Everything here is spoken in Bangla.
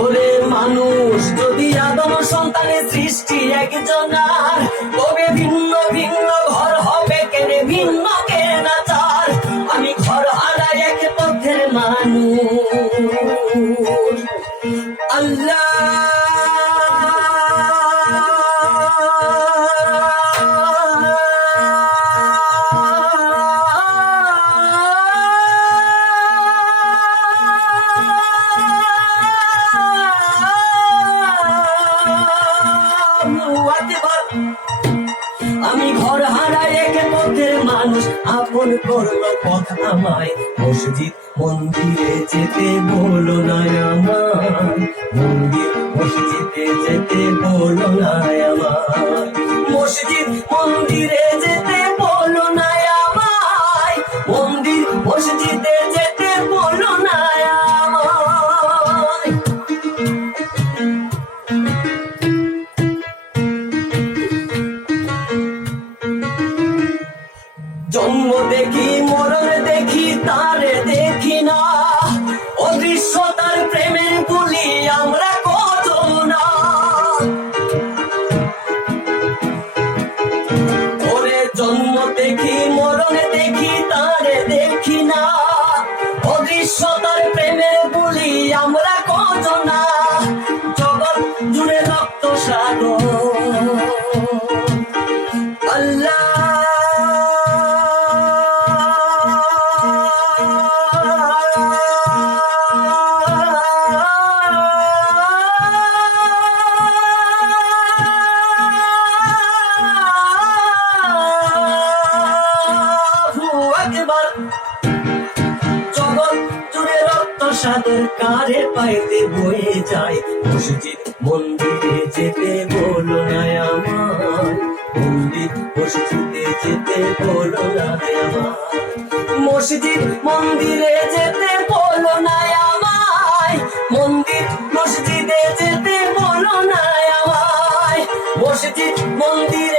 ওরে মানুষ যদি আদম সন্তানের সৃষ্টি একজনার, তবে ভিন্ন ভিন্ন ঘর হবে কেন, ভিন্ন কেন চার? আমি ঘর হারাই এক পথের মানুষ। আল্লাহ আমি ঘর হারাই এক পথের মানুষ, আপন করলো পথ আমায়। মসজিদ মন্দিরে যেতে বলো না আমায়, মন্দির মসজিদে যেতে বলো না আমায়, মসজিদ মন্দিরে যেতে বলো না আমায়, মন্দির মসজিদে যেতে বলো না আমায়। জন্ম দেখি মরণ দেখি তারে দেখি না, অদৃশ্য তার প্রেমের গুলি আমরা কত না। ওরে জন্ম দেখি মরণ দেখি তারে দেখি না, অদৃশ্য তার প্রেমের গুলি আমরা কত না। জগৎ জুড়ে রক্ত সাগর, আল্লাহ জগৎ জুড়ে রক্ত সাগর কারে পাইতে বয়ে যায়। মসজিদ মন্দিরে যেতে বলো না আমায়, মন্দির মসজিদে যেতে বলো না আমায়, মসজিদ মন্দিরে যেতে বলো না আমায়, মন্দির মসজিদে যেতে বলো না আমায়, মসজিদ মন্দির